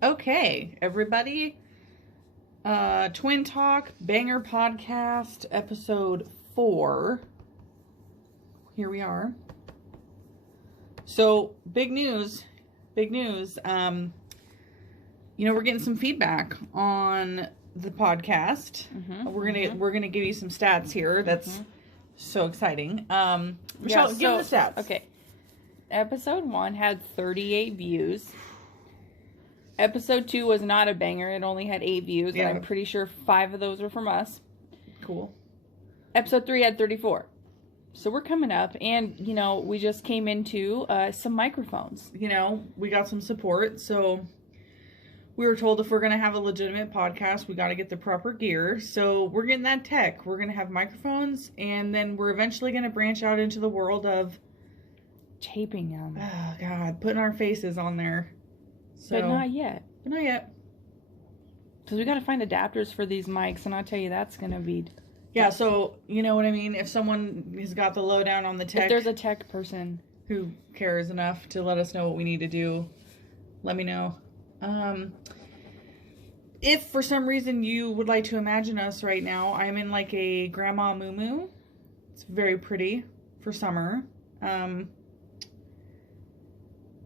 Okay, everybody. Twin Talk Banger Podcast, episode 4. Here we are. So, big news. Big news. We're getting some feedback on the podcast. We're gonna give you some stats here. That's so exciting. Michelle, give me the stats. Okay. Episode 1 had 38 views. Episode 2 was not a banger. It only had 8 views. Yeah. And I'm pretty sure 5 of those were from us. Cool. Episode 3 had 34. So we're coming up. And, we just came into some microphones. We got some support. So we were told if we're going to have a legitimate podcast, we got to get the proper gear. So we're getting that tech. We're going to have microphones. And then we're eventually going to branch out into the world of taping them. Oh, God. Putting our faces on there. So, but not yet. Because we got to find adapters for these mics, and I'll tell you, that's going to be... Yeah, so, you know what I mean? If someone has got the lowdown on the tech... If there's a tech person... who cares enough to let us know what we need to do, let me know. If for some reason you would like to imagine us right now, I'm in like a grandma muumuu. It's very pretty for summer. Grandma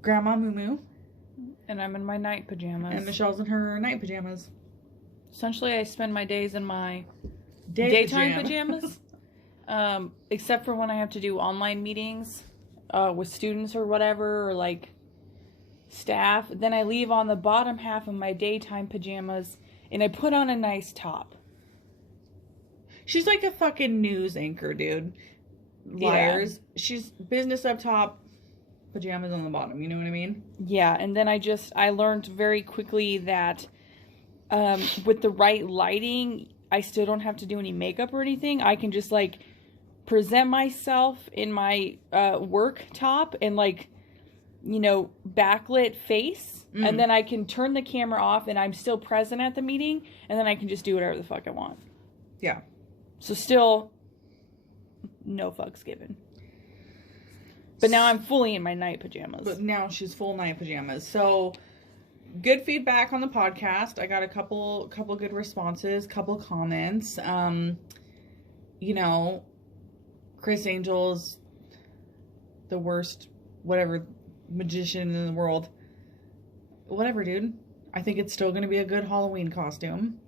muumuu. And I'm in my night pajamas. And Michelle's in her night pajamas. Essentially, I spend my days in my daytime pajamas. Except for when I have to do online meetings with students or whatever, or like staff. Then I leave on the bottom half of my daytime pajamas and I put on a nice top. She's like a fucking news anchor, dude. Liars. Yeah. She's business up top, pajamas on the bottom, you know what I mean? Yeah, and then I learned very quickly that with the right lighting, I still don't have to do any makeup or anything. I can just like present myself in my work top and like, backlit face, and then I can turn the camera off and I'm still present at the meeting, and then I can just do whatever the fuck I want. Yeah. So still no fucks given. But now I'm fully in my night pajamas. But now she's full night pajamas. So, good feedback on the podcast. I got a couple good responses, couple comments. Chris Angel's the worst, whatever, magician in the world. Whatever, dude. I think it's still going to be a good Halloween costume.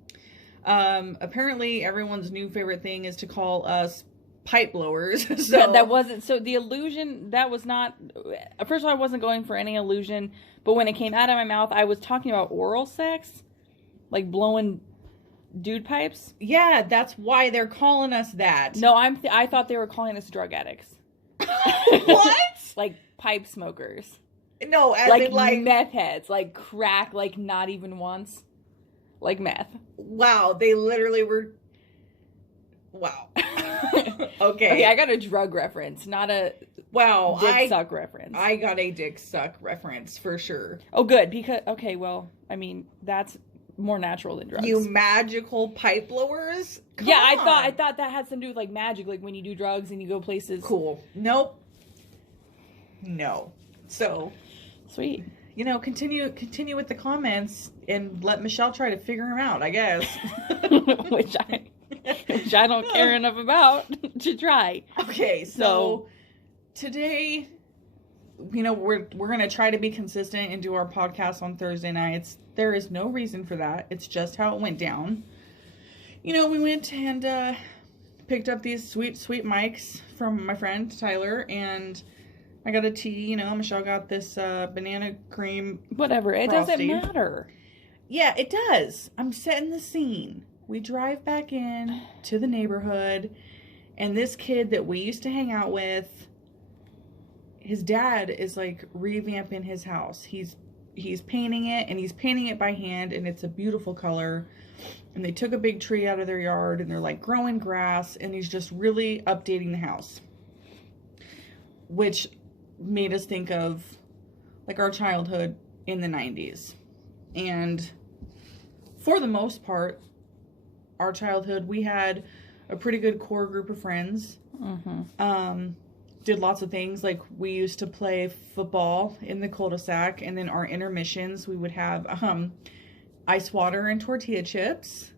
Apparently, everyone's new favorite thing is to call us pipe blowers. So that wasn't, so the illusion, that was not, first of all, I wasn't going for any illusion, but when it came out of my mouth, I was talking about oral sex, like blowing dude pipes. Yeah, that's why they're calling us that. No, I thought they were calling us drug addicts. What? Like pipe smokers. No, as like in like meth heads, like crack, like not even once, like meth. Wow, they literally were. Wow. Okay, I got a drug reference, not a dick suck reference. I got a dick suck reference for sure. Oh, good, because that's more natural than drugs. You magical pipe blowers? Come yeah, on. I thought that had something to do with like magic, like when you do drugs and you go places. Cool. Nope. No. So sweet. Continue with the comments and let Michelle try to figure them out, I guess. which I don't care enough about to try. Okay, so today, we're going to try to be consistent and do our podcast on Thursday nights. There is no reason for that. It's just how it went down. We went and picked up these sweet, sweet mics from my friend Tyler, and I got a tea. Michelle got this banana cream. Whatever. It frosty. Doesn't matter. Yeah, it does. I'm setting the scene. We drive back in to the neighborhood, and this kid that we used to hang out with, his dad is like revamping his house. He's painting it, and he's painting it by hand, and it's a beautiful color. And they took a big tree out of their yard, and they're like growing grass, and he's just really updating the house, which made us think of like our childhood in the 90s. And for the most part, our childhood, we had a pretty good core group of friends. did lots of things. Like, we used to play football in the cul-de-sac, and then our intermissions, we would have ice water and tortilla chips.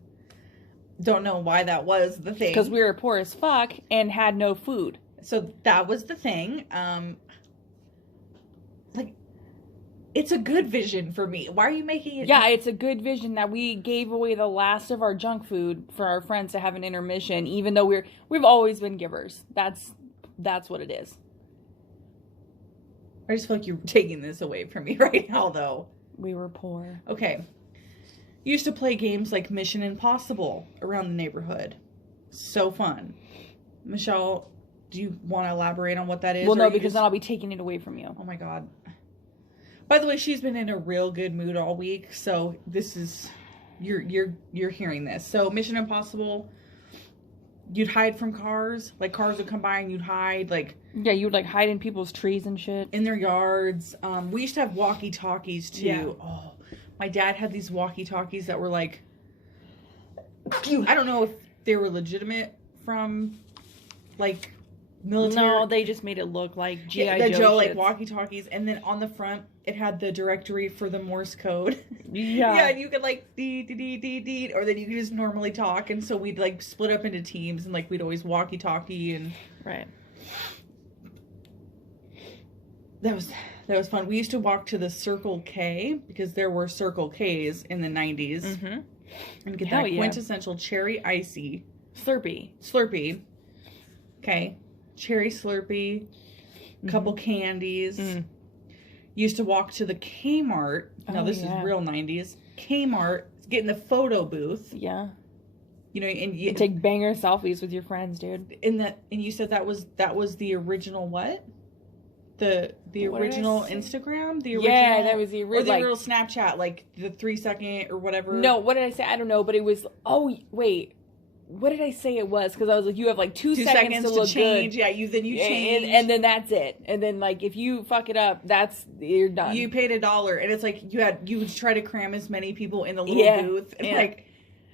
Don't know why that was the thing. Because we were poor as fuck and had no food. So that was the thing. Like, it's a good vision for me. Why are you making it? Yeah, it's a good vision that we gave away the last of our junk food for our friends to have an intermission, even though we've always been givers. That's what it is. I just feel like you're taking this away from me right now, though. We were poor. Okay. Used to play games like Mission Impossible around the neighborhood. So fun. Michelle, do you want to elaborate on what that is? Well, no, because then I'll be taking it away from you. Oh my God. By the way, she's been in a real good mood all week, so this is you're hearing this. So Mission Impossible, you'd hide from cars. Like, cars would come by and you'd hide, like... Yeah, you'd, like, hide in people's trees and shit. In their yards. We used to have walkie-talkies, too. Yeah. Oh, my dad had these walkie-talkies that were, like... I don't know if they were legitimate from, like, military... No, they just made it look like G.I. Joe shits. like, walkie-talkies. And then on the front, it had the directory for the Morse code. Yeah. Yeah, and you could, like, dee, or then you could just normally talk. And so we'd, like, split up into teams, and, like, we'd always walkie-talkie and... Right. That was fun. We used to walk to the Circle K, because there were Circle Ks in the 90s. Mm-hmm. And get Hell that yeah. quintessential cherry icy. Slurpee. Okay. Cherry Slurpee. A couple candies. Mm. Used to walk to the Kmart. Now, this is real 90s. Kmart. Get in the photo booth. Yeah. You know, and you take banger selfies with your friends, dude. And you said that was the original what? The original Instagram? The original, yeah, that was the original. Or the original Snapchat, like the 3-second or whatever. No, what did I say? I don't know, but it was. Oh wait, what did I say it was? Because I was like, you have like 2 seconds to look change. good. Yeah, you change, and then that's it. And then like if you fuck it up, you're done. You paid $1, and it's like you would try to cram as many people in the little booth, and like.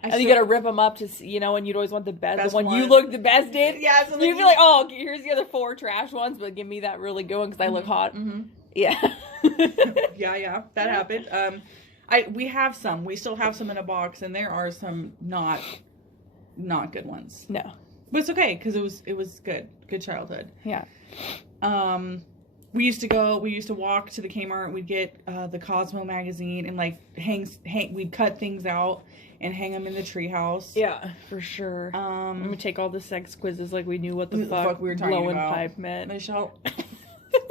And you gotta rip them up to, and you'd always want the best the one you look the best in. Yeah, so you'd be like, oh, here's the other 4 trash ones, but give me that really good one because I look hot. Mm-hmm. Yeah. yeah, that happened. We still have some in a box, and there are some not good ones. No, but it's okay because it was good childhood. Yeah. We used to walk to the Kmart, and we'd get the Cosmo magazine and like we'd cut things out and hang them in the treehouse. Yeah, for sure. I'm gonna take all the sex quizzes like we knew what the fuck we were talking blowing about. Pipe meant. Michelle.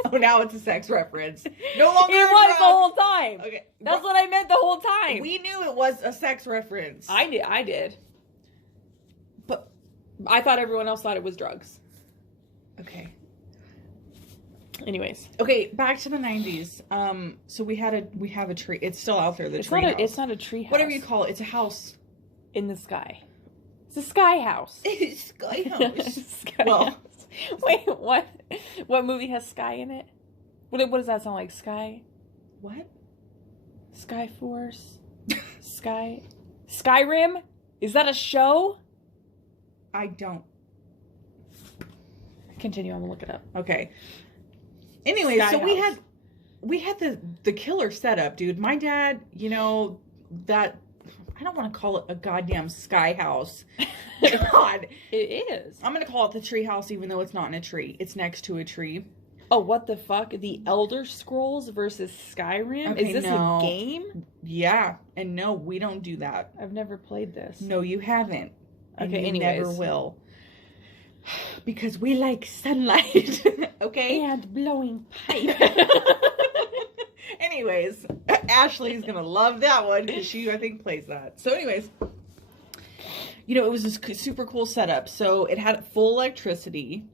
Oh, now it's a sex reference. No longer. It was the whole time. Okay, that's what I meant the whole time. We knew it was a sex reference. I did. But I thought everyone else thought it was drugs. Okay. Anyways. Okay, back to the 90s. So we have a tree. It's still out there, it's tree house. It's not a tree house. Whatever you call it. It's a house. In the sky. It's a sky house. It's a sky house. Sky house. Wait, what? What movie has sky in it? What does that sound like? Sky? What? Sky Force? Skyrim? Is that a show? I don't. Continue, I'm gonna look it up. Okay. Anyway, Sky so house. we had the killer setup, dude. My dad, that I don't want to call it a goddamn sky house. God, it is. I'm gonna call it the tree house, even though it's not in a tree. It's next to a tree. Oh, what the fuck? The Elder Scrolls versus Skyrim? Okay, is this a game? Yeah, and no, we don't do that. I've never played this. No, you haven't. And okay, you anyways. never will. Because we like sunlight. Okay? And blowing pipe. Anyways, Ashley's gonna love that one because she, I think, plays that. So anyways, it was this super cool setup. So it had full electricity.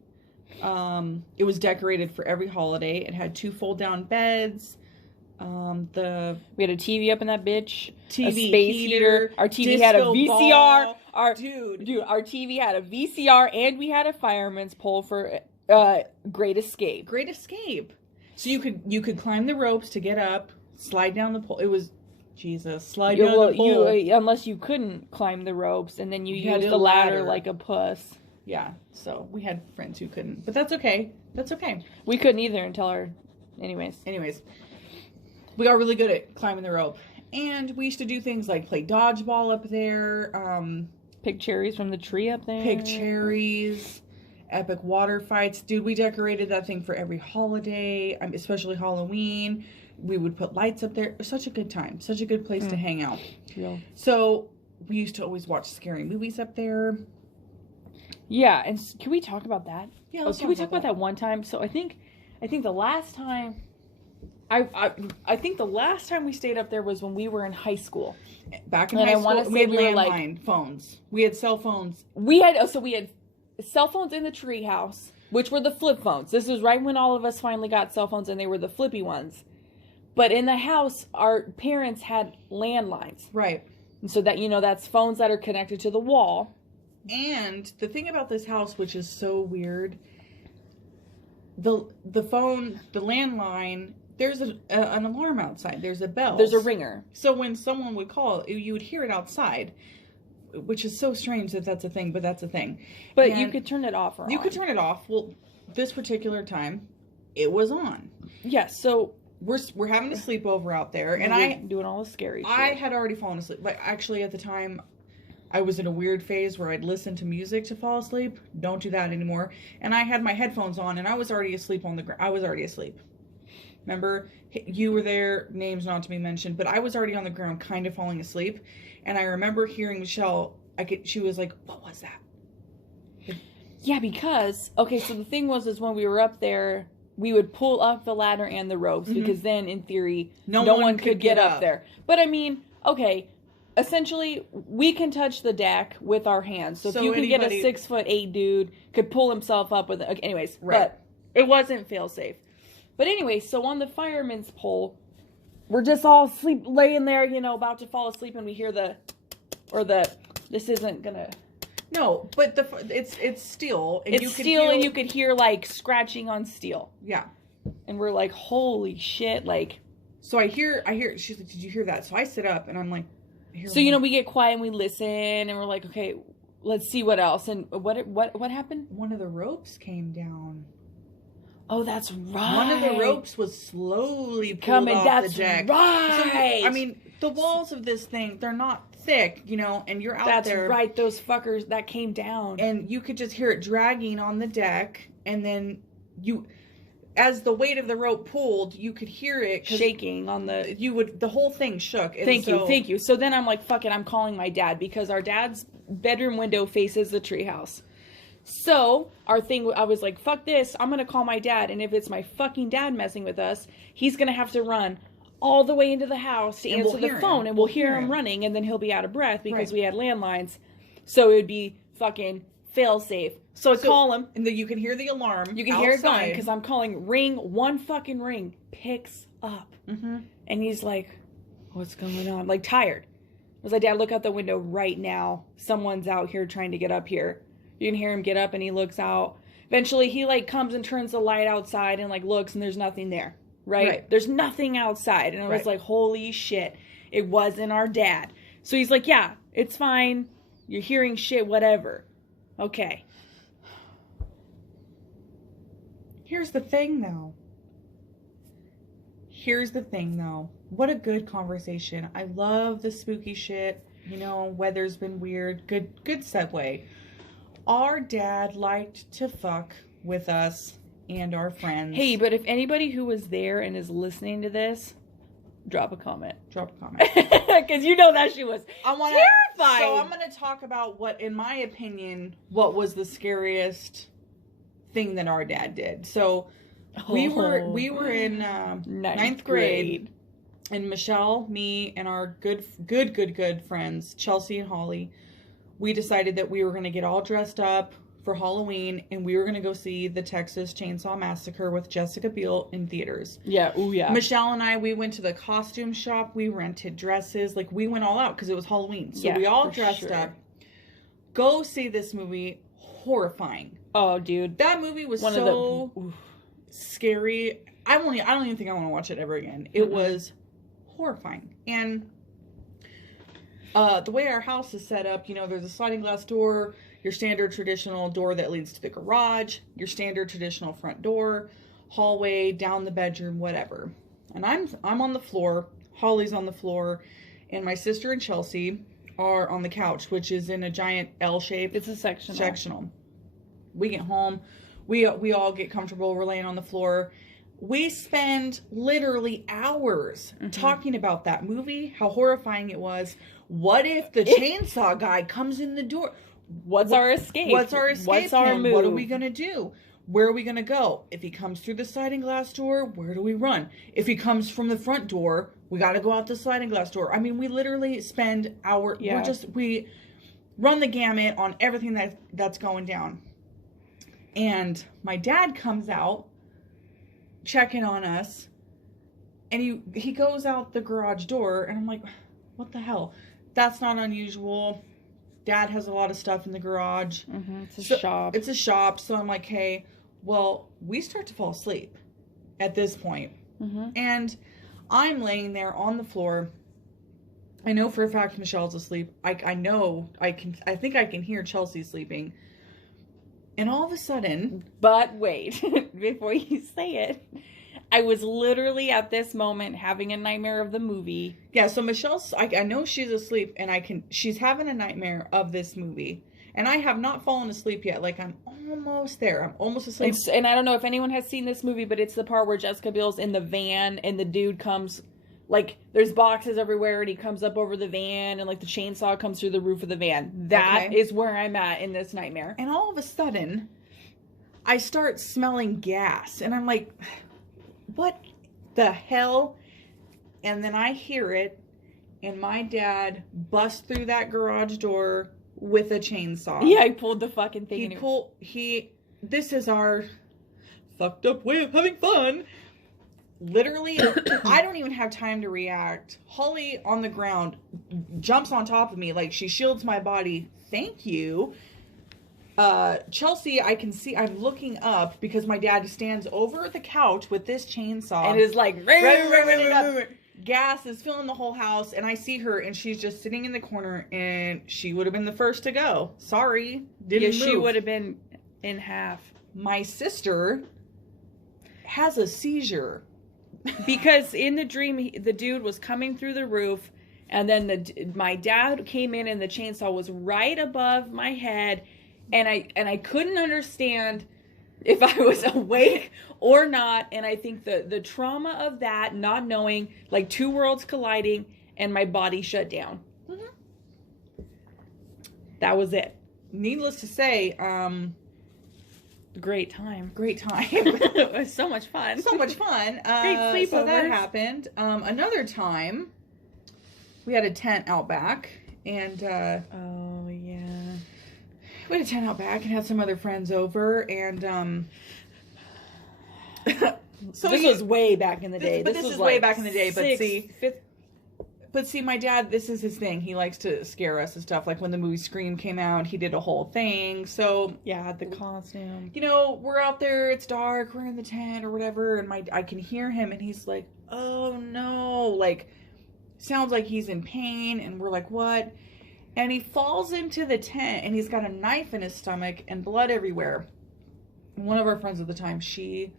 It was decorated for every holiday. It had 2 fold-down beds. We had a TV up in that bitch. TV, a space heater. Our TV had a VCR. Our TV had a VCR, and we had a fireman's pole for Great Escape. Great Escape. So you could climb the ropes to get up, slide down the pole. It was slide down the pole. Unless you couldn't climb the ropes, and then you used the ladder like a puss. Yeah, so we had friends who couldn't. But that's okay. That's okay. We couldn't either until our... Anyways, we got really good at climbing the rope. And we used to do things like play dodgeball up there. Pick cherries from the tree up there. Pick cherries. Epic water fights. Dude, we decorated that thing for every holiday, especially Halloween. We would put lights up there. It was such a good time. Such a good place to hang out. Yeah. So we used to always watch scary movies up there. Yeah, and can we talk about that? Yeah, can we talk about that one time? So I think the last time... I think the last time we stayed up there was when we were in high school. Back in high school, we had landline phones. We had cell phones. We had cell phones in the treehouse, which were the flip phones. This was right when all of us finally got cell phones, and they were the flippy ones. But in the house, our parents had landlines. Right. And so that, that's phones that are connected to the wall. And the thing about this house, which is so weird, the phone, the landline... There's an alarm outside. There's a bell. There's a ringer. So when someone would call, you would hear it outside, which is so strange that that's a thing, but that's a thing. But you could turn it off or on. You could turn it off. Well, this particular time, it was on. Yes, so... We're having a sleepover out there, and I doing all the scary shit. I had already fallen asleep. But actually, at the time, I was in a weird phase where I'd listen to music to fall asleep. Don't do that anymore. And I had my headphones on, and I was already asleep on the ground. I was already asleep. Remember, you were there, names not to be mentioned, but I was already on the ground kind of falling asleep. And I remember hearing Michelle, she was like, what was that? Yeah, because, okay, so the thing was when we were up there, we would pull up the ladder and the ropes, because then, in theory, no one could get up there. But, I mean, okay, essentially, we can touch the deck with our hands. So if you can get a 6'8" dude, could pull himself up with it. Okay, anyways, but it wasn't fail-safe. But anyway, so on the fireman's pole, we're just all asleep, laying there, about to fall asleep, and we hear this isn't gonna... No, but it's steel. And it's steel, and you could hear, like, scratching on steel. Yeah. And we're like, holy shit, like... So I hear, she's like, did you hear that? So I sit up, and I'm like... So, we get quiet, and we listen, and we're like, okay, let's see what else. And what happened? One of the ropes came down. Oh, that's right. One of the ropes was slowly pulled off the deck. That's right. So, I mean, the walls of this thing, they're not thick, and you're out there. That's right. Those fuckers that came down. And you could just hear it dragging on the deck. And then as the weight of the rope pulled, you could hear it shaking on the whole thing shook. And Thank you. So then I'm like, fuck it, I'm calling my dad, because our dad's bedroom window faces the treehouse. So, I was like, fuck this, I'm going to call my dad, and if it's my fucking dad messing with us, he's going to have to run all the way into the house to answer the phone, and we'll hear him running, and then he'll be out of breath because we had landlines. So, it would be fucking fail-safe. So, I call him. And then you can hear the alarm. You can hear it going, because I'm calling ring, one fucking ring, picks up. Mm-hmm. And he's like, what's going on? Like, tired. I was like, Dad, look out the window right now. Someone's out here trying to get up here. You can hear him get up, and he looks out. Eventually, he, comes and turns the light outside and, looks, and there's nothing there, right? There's nothing outside. And I was like, holy shit, it wasn't our dad. So he's like, yeah, it's fine. You're hearing shit, whatever. Okay. Here's the thing, though. What a good conversation. I love the spooky shit. Weather's been weird. Good segue. Our dad liked to fuck with us and our friends. Hey, but if anybody who was there and is listening to this, drop a comment. Because that she was terrified. So I'm going to talk about what, in my opinion, what was the scariest thing that our dad did. So we were in ninth grade. And Michelle, me, and our good friends, Chelsea and Holly, we decided that we were going to get all dressed up for Halloween, and we were going to go see the Texas Chainsaw Massacre with Jessica Biel in theaters. Yeah, ooh yeah. Michelle and I, we went to the costume shop. We rented dresses. We went all out because it was Halloween. So we all dressed up. Go see this movie. Horrifying. Oh, dude. That movie was scary. I don't even think I want to watch it ever again. It was horrifying. And the way our house is set up, there's a sliding glass door. your standard traditional door that leads to the garage, your standard traditional front door, hallway, down the bedroom, whatever. And I'm on the floor, Holly's on the floor, and my sister and Chelsea are on the couch, which is in a giant L shape. It's a sectional. We get home, we all get comfortable, we're laying on the floor. We spend literally hours talking about that movie, how horrifying it was. What if the chainsaw guy comes in the door? What's our escape? What's our escape? What's our move? What are we going to do? Where are we going to go? If he comes through the sliding glass door, where do we run? If he comes from the front door, we got to go out the sliding glass door. I mean, we literally spend hours. Yeah. We run the gamut on everything that's going down. And my dad comes out, checking on us, and he goes out the garage door, and I'm like, what the hell? That's not unusual. Dad has a lot of stuff in the garage. It's a shop. It's a shop. So I'm like, hey, well, we start to fall asleep at this point. And I'm laying there on the floor. I know for a fact Michelle's asleep. I think I can hear Chelsea sleeping. And all of a sudden... But wait, before you say it, I was literally at this moment having a nightmare of the movie. Yeah, so Michelle's... I know she's asleep, and she's having a nightmare of this movie. And I have not fallen asleep yet. Like, I'm almost there. I'm almost asleep. And I don't know if anyone has seen this movie, but it's the part where Jessica Biel's in the van, and the dude comes... Like, there's boxes everywhere, and he comes up over the van, and, like, the chainsaw comes through the roof of the van. That is where I'm at in this nightmare. And all of a sudden, I start smelling gas. And I'm like, what the hell? And then I hear it, and my dad busts through that garage door with a chainsaw. Yeah, he pulled the fucking thing. This is our fucked up way of having fun. Literally, I don't even have time to react. Holly on the ground jumps on top of me like she shields my body. Thank you. Chelsea, I can see, I'm looking up because my dad stands over the couch with this chainsaw. And is like, gas is filling the whole house. And I see her and she's just sitting in the corner, and she would have been the first to go. Sorry. Didn't move. She would have been in half. My sister has a seizure. Because in the dream, the dude was coming through the roof, and then my dad came in, and the chainsaw was right above my head, and I couldn't understand if I was awake or not. And I think the trauma of that, not knowing, like, two worlds colliding, and my body shut down. That was it. Needless to say, Great time. It was so much fun. Great sleepovers. So that happened. Another time, we had a tent out back, and oh yeah, we had a tent out back and had some other friends over, and so this was way back in the day. This was way back in the day. But see, my dad, this is his thing. He likes to scare us and stuff. Like when the movie Scream came out, he did a whole thing. So yeah, the costume. You know, we're out there. It's dark. We're in the tent or whatever, and I can hear him, and he's like, "Oh no!" Like, sounds like he's in pain, and we're like, "What?" And he falls into the tent, and he's got a knife in his stomach and blood everywhere. One of our friends at the time, she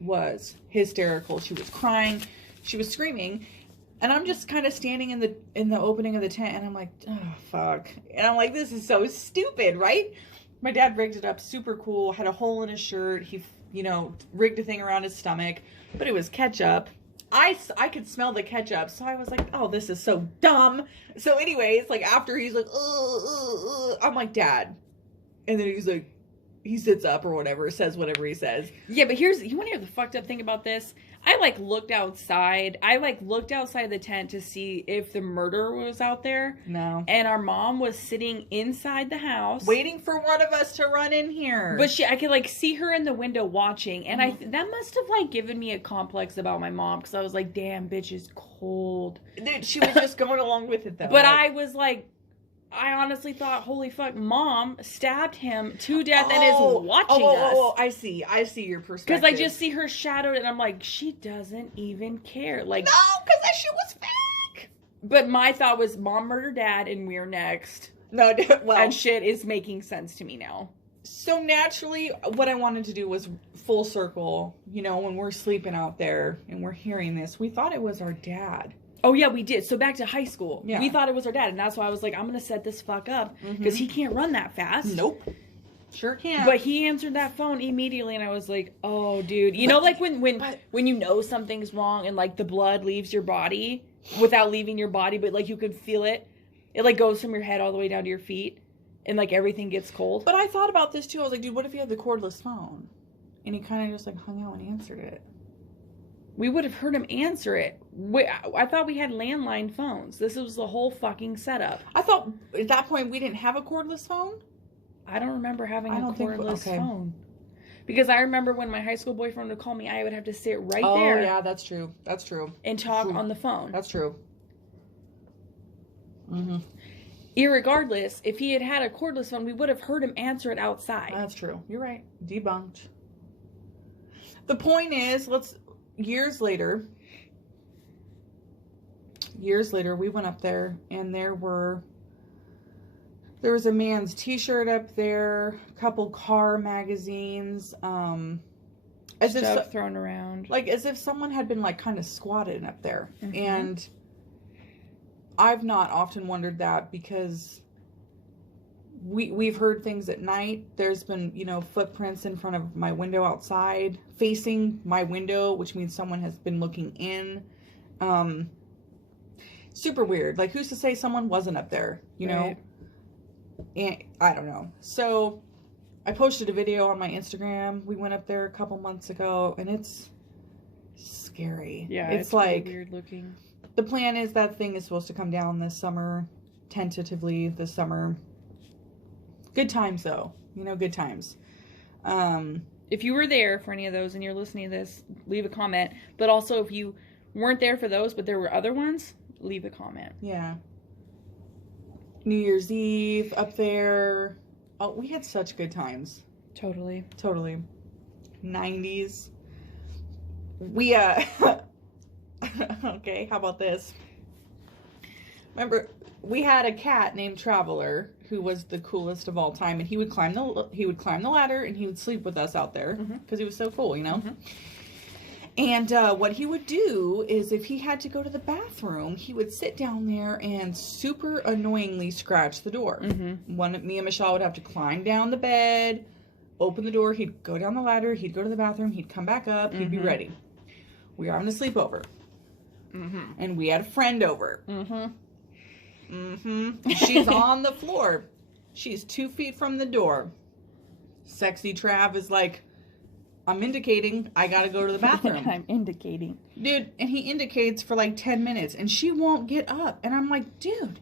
was hysterical. She was crying. She was screaming. And I'm just kind of standing in the opening of the tent, and I'm like, oh, fuck. And I'm like, this is so stupid, right? My dad rigged it up super cool, had a hole in his shirt. He, rigged a thing around his stomach, but it was ketchup. I could smell the ketchup, so I was like, oh, this is so dumb. So anyways, like, after he's like, I'm like, Dad. And then he's like, he sits up or whatever, says whatever he says. Yeah, but you want to hear the fucked up thing about this? I looked outside. I looked outside the tent to see if the murderer was out there. No. And our mom was sitting inside the house, waiting for one of us to run in here. But I could see her in the window watching, and that must have given me a complex about my mom, because I was like, damn, bitch is cold. Dude, she was just going along with it though. But I was like, I honestly thought, holy fuck, Mom stabbed him to death and is watching us. Oh, I see your perspective. Because I just see her shadowed, and I'm like, she doesn't even care. No, because that shit was fake. But my thought was, Mom murdered Dad, and we're next. No, well. And shit is making sense to me now. So naturally, what I wanted to do was full circle, you know, when we're sleeping out there and we're hearing this, we thought it was our dad. Oh, yeah, we did. So back to high school. Yeah. We thought it was our dad. And that's why I was like, I'm going to set this fuck up. Because he can't run that fast. Nope. Sure can't. But he answered that phone immediately. And I was like, oh, dude. You know, like when you know something's wrong and, like, the blood leaves your body without leaving your body, but, like, you can feel it. It, like, goes from your head all the way down to your feet. And, like, everything gets cold. But I thought about this, too. I was like, dude, what if he had the cordless phone? And he kind of just, like, hung out and answered it. We would have heard him answer it. I thought we had landline phones. This was the whole fucking setup. I thought at that point we didn't have a cordless phone? I don't remember having a cordless phone. Because I remember when my high school boyfriend would call me, I would have to sit right there. Oh, yeah, that's true. That's true. And talk on the phone. That's true. Mm-hmm. Irregardless, if he had had a cordless phone, we would have heard him answer it outside. That's true. You're right. Debunked. The point is, years later, we went up there, and there was a man's t-shirt up there, a couple car magazines, as stuff if thrown around. Like, as if someone had been, like, kind of squatted up there. Mm-hmm. And I've not often wondered that because we've heard things at night. There's been, you know, footprints in front of my window outside, facing my window, which means someone has been looking in. Super weird. Like, who's to say someone wasn't up there, you know? And I don't know. So I posted a video on my Instagram. We went up there a couple months ago, and it's scary. Yeah, it's like weird looking. The plan is that thing is supposed to come down this summer, tentatively this summer. Good times, though. You know, good times. If you were there for any of those and you're listening to this, leave a comment. But also, if you weren't there for those, but there were other ones, leave a comment. Yeah. New Year's Eve up there. Oh, we had such good times. Totally. 90s. We, okay, how about this? Remember, we had a cat named Traveler who was the coolest of all time, and he would climb the ladder and he would sleep with us out there because he was so cool, you know. And what he would do is, if he had to go to the bathroom, he would sit down there and super annoyingly scratch the door. Me and Michelle would have to climb down the bed, open the door. He'd go down the ladder. He'd go to the bathroom. He'd come back up. He'd be ready. We were having a sleepover. And we had a friend over. She's on the floor. She's 2 feet from the door. Sexy Trav is like, I'm indicating I gotta go to the bathroom. I'm indicating. Dude, and he indicates for like 10 minutes, and she won't get up. And I'm like, dude,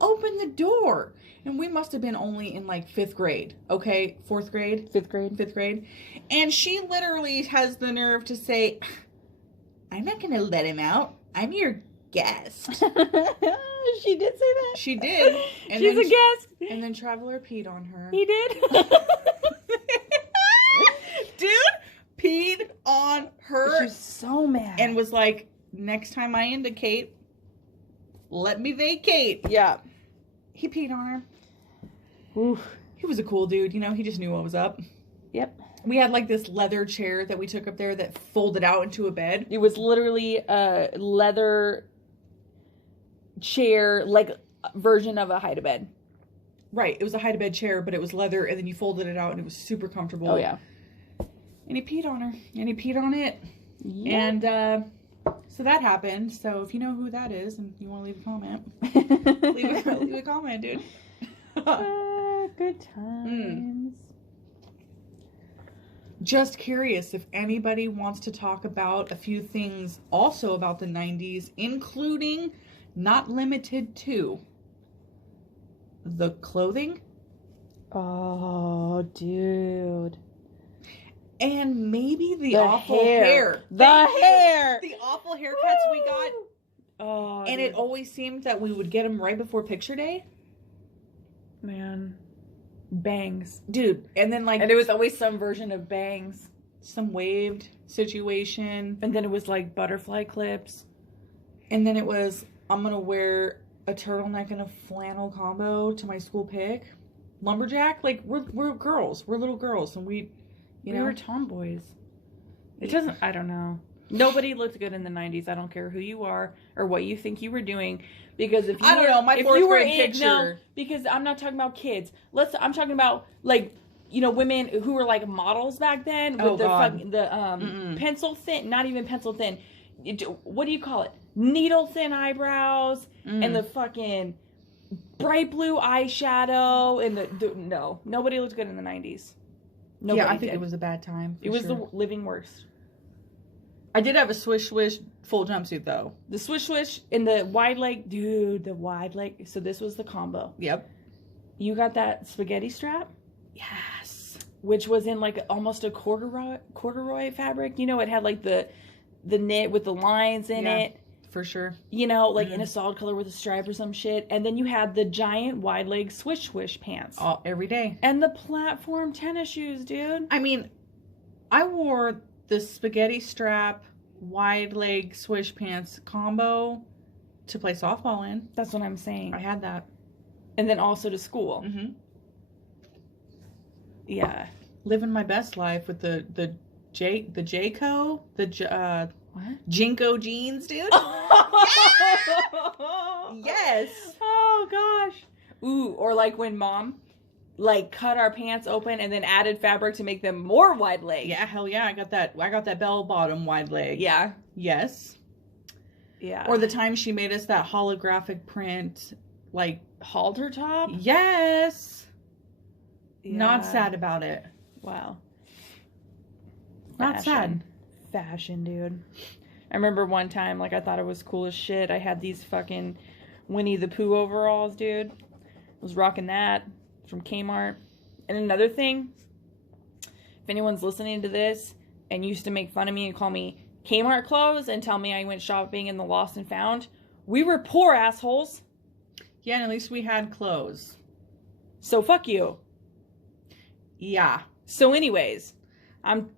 open the door. And we must have been only in like 5th grade. Okay, 4th grade? 5th grade. 5th grade. And she literally has the nerve to say, I'm not gonna let him out. I'm your guest. She did say that? She did. And She's a guest. And then Traveler peed on her. He did? Dude peed on her. She's so mad. And was like, next time I indicate, let me vacate. Yeah. He peed on her. Oof. He was a cool dude, you know, he just knew what was up. Yep. We had like this leather chair that we took up there that folded out into a bed. It was literally a leather chair, like version of a hide-a-bed. Right. It was a hide-a-bed chair, but it was leather, and then you folded it out, and it was super comfortable. Oh, yeah. And he peed on her, and he peed on it. Yep. And so that happened. So if you know who that is and you want to leave a comment, leave a comment, dude. Good times. Just curious if anybody wants to talk about a few things also about the 90s, including, not limited to, the clothing. Oh, dude. And maybe the awful hair. The hair. The awful haircuts we got. Oh, and dude. it always seemed that we would get them right before picture day. Man. Bangs. Dude. And then like... And it was always some version of bangs. Some waved situation. And then it was like butterfly clips. And then it was, I'm going to wear a turtleneck and a flannel combo to my school pick. Lumberjack, like, we're girls. We're little girls, and we were tomboys. It doesn't, I don't know. Nobody looked good in the 90s. I don't care who you are or what you think you were doing. Because if you I don't know, my fourth grade picture. No, because I'm not talking about kids. I'm talking about, like, you know, women who were, like, models back then with pencil thin, not even pencil thin. What do you call it? Needle thin eyebrows and the fucking bright blue eyeshadow and no. Nobody looked good in the 90s. Nobody I think it was a bad time. It was the living worst. I did have a swish full jumpsuit though. The swish and the wide leg, dude. The wide leg. So this was the combo. Yep. You got that spaghetti strap? Yes. Which was in like almost a corduroy fabric. You know, it had like the knit with the lines in it. For sure. You know, like in a solid color with a stripe or some shit. And then you had the giant wide leg swish pants. Every day. And the platform tennis shoes, dude. I mean, I wore the spaghetti strap wide leg swish pants combo to play softball in. That's what I'm saying. I had that. And then also to school. Mm-hmm. Yeah. Living my best life with the Jayco, what? Jinko jeans, dude. Yes. Oh gosh. Ooh, or like when mom like cut our pants open and then added fabric to make them more wide leg. Yeah, hell yeah. I got that bell bottom wide leg. Yeah. Yes. Yeah. Or the time she made us that holographic print, like, halter top? Yes. Yeah. Not sad about it. Wow. Not sad. Fashion, dude. I remember one time, like, I thought it was cool as shit. I had these fucking Winnie the Pooh overalls, dude. I was rocking that from Kmart. And another thing, if anyone's listening to this and used to make fun of me and call me Kmart clothes and tell me I went shopping in the Lost and Found, we were poor assholes. Yeah, and at least we had clothes. So fuck you. Yeah. So anyways, I'm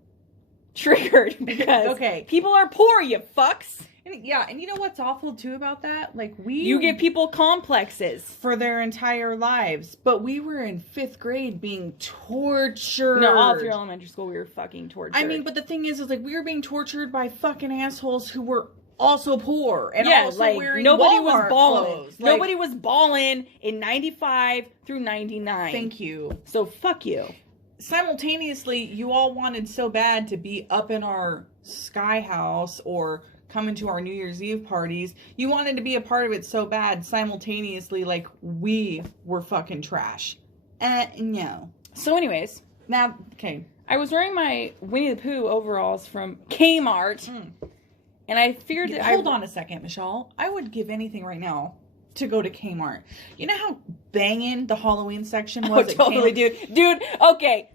triggered because people are poor, you fucks. And you know what's awful too about that? Like, you give people complexes for their entire lives, but we were in 5th grade being tortured. No, all through elementary school we were fucking tortured. I mean, but the thing is like we were being tortured by fucking assholes who were also poor and also like, wearing nobody Walmart was balling. clothes. Nobody was balling in 95 through 99. Thank you. So fuck you. Simultaneously, you all wanted so bad to be up in our sky house or come into our New Year's Eve parties. You wanted to be a part of it so bad simultaneously, like we were fucking trash. No. So anyways, now, okay. I was wearing my Winnie the Pooh overalls from Kmart. And I figured that Hold on a second, Michelle. I would give anything right now to go to Kmart. You know how banging the Halloween section was at totally, Kmart? Dude, okay.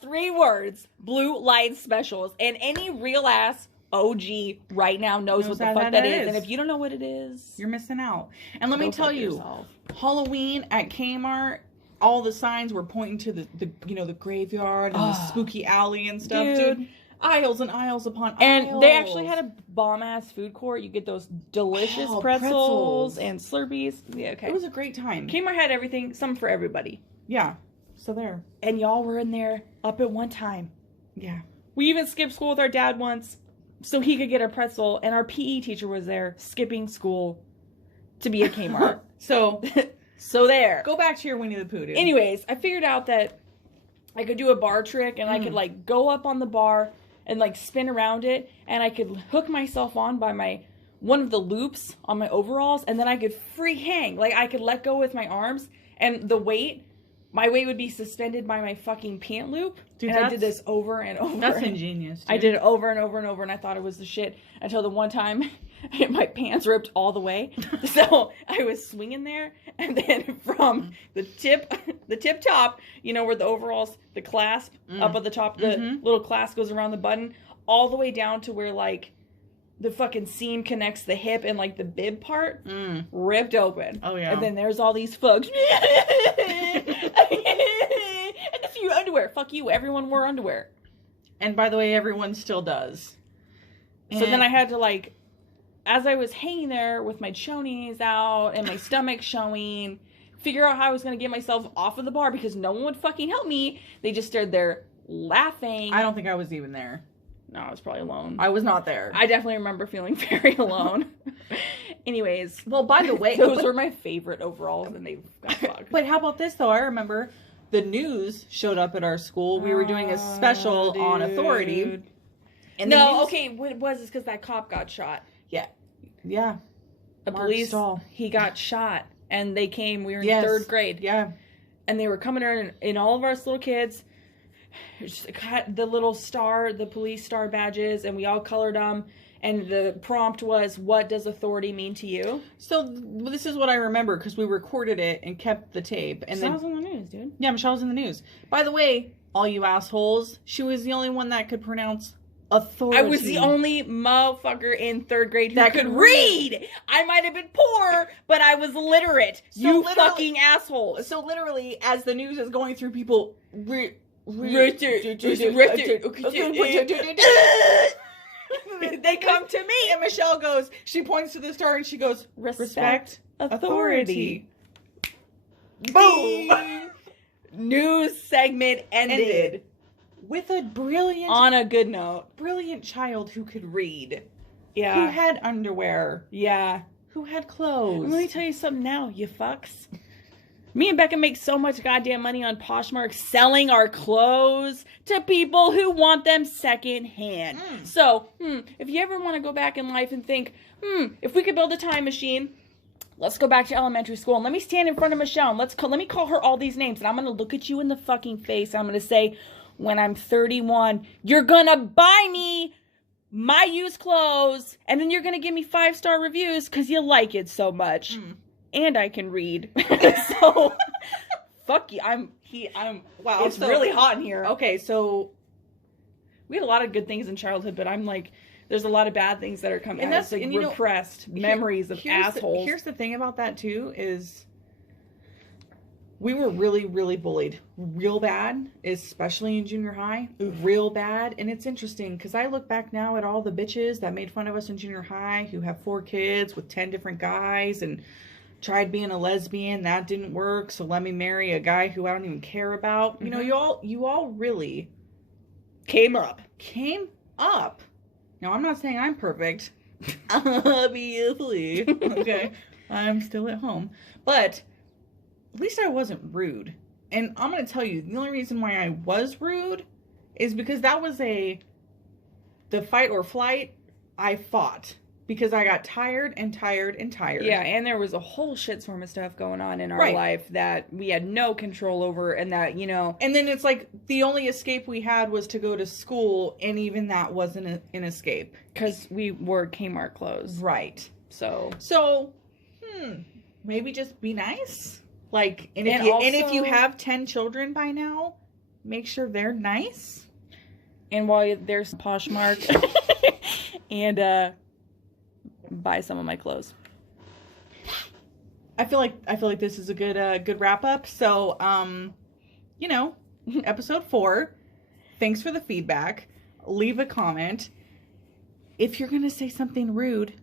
3 words. Blue light specials. And any real ass OG right now knows what the fuck that is. And if you don't know what it is, you're missing out. And let me tell you, Halloween at Kmart, all the signs were pointing to the graveyard and the spooky alley and stuff, dude. Aisles and aisles upon aisles. And they actually had a bomb-ass food court. You get those delicious pretzels and Slurpees. Yeah, okay. It was a great time. Kmart had everything, some for everybody. Yeah. So there. And y'all were in there up at one time. Yeah. We even skipped school with our dad once so he could get a pretzel. And our PE teacher was there skipping school to be at Kmart. So there. Go back to your Winnie the Pooh, dude. Anyways, I figured out that I could do a bar trick and I could like go up on the bar and like spin around it, and I could hook myself on by one of the loops on my overalls, and then I could free hang. Like I could let go with my arms, and my weight would be suspended by my fucking pant loop. Dude, and I did this over and over. That's ingenious, dude. I did it over and over and over, and I thought it was the shit until the one time my pants ripped all the way. So I was swinging there, and then from the tip top, you know, where the overalls, the clasp up at the top, the little clasp goes around the button, all the way down to where like the fucking seam connects the hip and like the bib part, ripped open. Oh yeah. And then there's all these fucks. And a few underwear. Fuck you. Everyone wore underwear. And by the way, everyone still does. So then I had to like, as I was hanging there with my chonies out and my stomach showing, figure out how I was going to get myself off of the bar because no one would fucking help me. They just stood there laughing. I don't think I was even there. No, I was probably alone. I was not there. I definitely remember feeling very alone. Anyways. Well, by the way, those were my favorite overalls and they got fucked. But how about this, though? I remember the news showed up at our school. We were doing a special on authority. And okay, what it was is because that cop got shot. Yeah. A police, he got shot. And they came, we were in 3rd grade. Yeah. And they were coming around and all of us little kids cut the little star, the police star badges, and we all colored them. And the prompt was, what does authority mean to you? So this is what I remember because we recorded it and kept the tape. And Michelle's in the news, dude. Yeah, Michelle's in the news. By the way, all you assholes, she was the only one that could pronounce authority. I was the only motherfucker in 3rd grade that could read. I might have been poor, but I was literate. So you fucking assholes. So literally, as the news is going through, people... They come to me, and Michelle goes, she points to the star and she goes, respect authority. Boom! News segment ended. With a brilliant... On a good note. Brilliant child who could read. Yeah. Who had underwear. Yeah. Who had clothes. And let me tell you something now, you fucks. Me and Becca make so much goddamn money on Poshmark selling our clothes to people who want them secondhand. So, if you ever want to go back in life and think, if we could build a time machine, let's go back to elementary school and let me stand in front of Michelle and let me call her all these names and I'm going to look at you in the fucking face and I'm going to say, when I'm 31, you're going to buy me my used clothes and then you're going to give me 5-star reviews because you like it so much. And I can read. So, fuck you. Wow. It's really hot in here. Okay, so we had a lot of good things in childhood, but I'm like, there's a lot of bad things that are coming out. It's like repressed memories of assholes. Here's the thing about that, too, is we were really, really bullied. Real bad, especially in junior high. Real bad. And it's interesting, because I look back now at all the bitches that made fun of us in junior high, who have 4 kids with 10 different guys, and tried being a lesbian. That didn't work, so let me marry a guy who I don't even care about. You know, you all really came up. Now, I'm not saying I'm perfect. Obviously. Okay. I'm still at home. But at least I wasn't rude. And I'm going to tell you, the only reason why I was rude is because that was the fight or flight I fought. Because I got tired and tired and tired. Yeah, and there was a whole shitstorm of stuff going on in our life that we had no control over and that, And then it's like the only escape we had was to go to school, and even that wasn't an escape. Because we wore Kmart clothes. Right. So, maybe just be nice. Like, if you have 10 children by now, make sure they're nice. And while there's Poshmark and buy some of my clothes. I feel like this is a good wrap up. So, episode 4. Thanks for the feedback. Leave a comment. If you're gonna say something rude,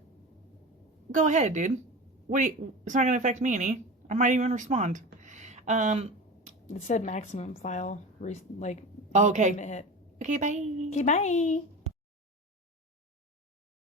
go ahead, dude. It's not gonna affect me any. I might even respond. It said maximum file. Okay. Limit. Okay, bye. Okay, bye.